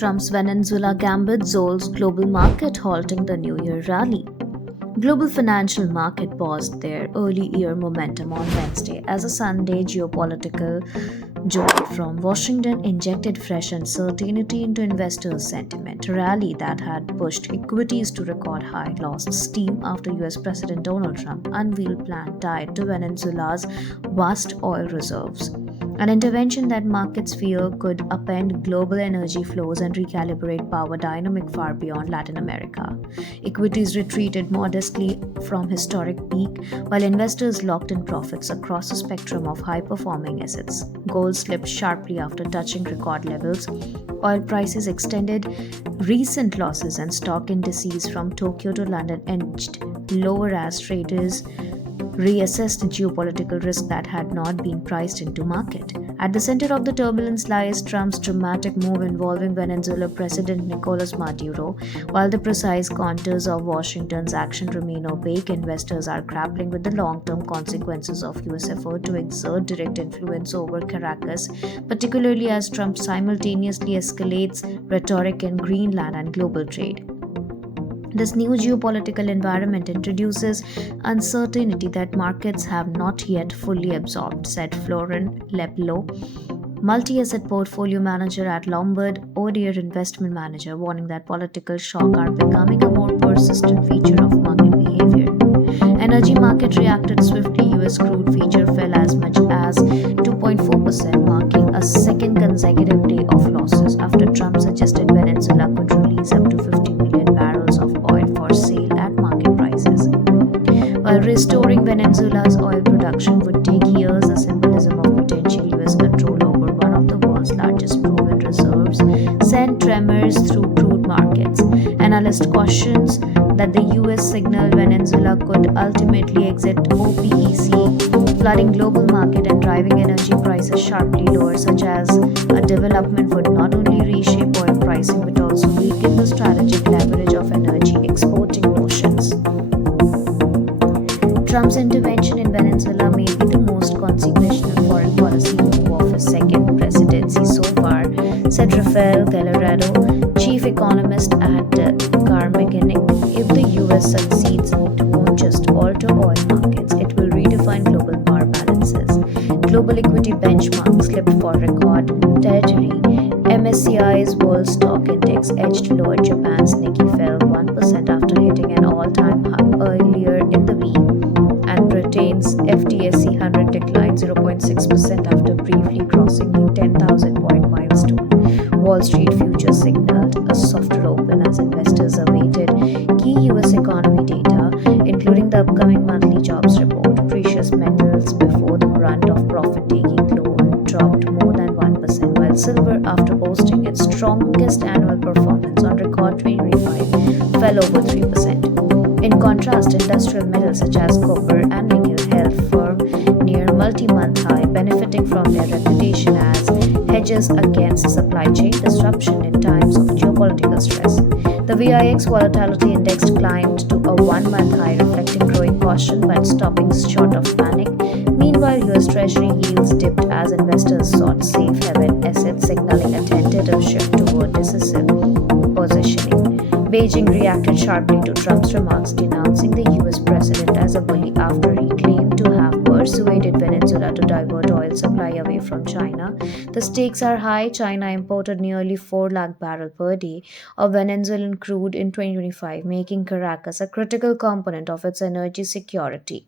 Trump's Venezuela Gambit Jolts global market halting the New Year rally. Global financial market paused their early year momentum on Wednesday as a Sunday geopolitical jolt from Washington injected fresh uncertainty into investors' sentiment. A rally that had pushed equities to record high lost steam after US President Donald Trump unveiled plan tied to Venezuela's vast oil reserves. An intervention that markets fear could upend global energy flows and recalibrate power dynamic far beyond Latin America. Equities retreated modestly from historic peak, while investors locked in profits across a spectrum of high-performing assets. Gold slipped sharply after touching record levels. Oil prices extended recent losses, and stock indices from Tokyo to London edged lower as traders reassessed geopolitical risk that had not been priced into market. At the center of the turbulence lies Trump's dramatic move involving Venezuela President Nicolas Maduro. While the precise contours of Washington's action remain opaque, investors are grappling with the long-term consequences of US effort to exert direct influence over Caracas, particularly as Trump simultaneously escalates rhetoric in Greenland and global trade. This new geopolitical environment introduces uncertainty that markets have not yet fully absorbed, said Florin Leplo, multi-asset portfolio manager at Lombard Odier Investment Manager, warning that political shock are becoming a more persistent feature of market behavior. Energy market reacted swiftly. US crude future fell as much as 2.4%, marking a second consecutive day of losses after Trump suggested Venezuela could release up to 50 million barrels of oil for sale at market prices. While restoring Venezuela's oil production would take years, the symbolism of potential US control over one of the world's largest proven reserves sent tremors through crude markets. Analyst cautions that the US signaled Venezuela could ultimately exit OPEC, flooding global market and driving energy prices sharply lower, such as a development would not only reshape oil pricing but also weaken the strategic leverage of energy exporting notions. Trump's intervention in Venezuela may be the most consequential foreign policy move of his second presidency so far, said Rafael Gallardo, chief economist at Carnegie. If the US succeeds, it won't just alter oil markets, it will redefine global power balances. Global equity benchmarks slipped for record territory. MSCI's World Stock Index edged lower. Japan's Nikkei fell 1% after hitting an all-time high earlier in the week, and Britain's FTSE 100 declined 0.6% after briefly crossing the 10,000 point milestone. Wall Street futures signaled a softer open as investors awaited key US economy data, including the upcoming monthly jobs report. Precious metals, before the brunt of profit-taking loan, dropped more than 1%, while silver, after posting its strongest annual performance on record 2025, fell over 3%. In contrast, industrial metals such as copper and nickel held firm near multi-month high, benefiting from their reputation as hedges against supply chain disruption in times of geopolitical stress. The VIX volatility index climbed to a one-month high, reflecting growing caution but stopping short of panic. Meanwhile, US Treasury yields dipped as investors sought safe haven assets, signaling a tentative shift toward decisive positioning. Beijing reacted sharply to Trump's remarks, denouncing the US president as a bully after he claimed to have persuaded Venezuela to divert oil supply away from China. The stakes are high. China imported nearly 4 lakh barrels per day of Venezuelan crude in 2025, making Caracas a critical component of its energy security.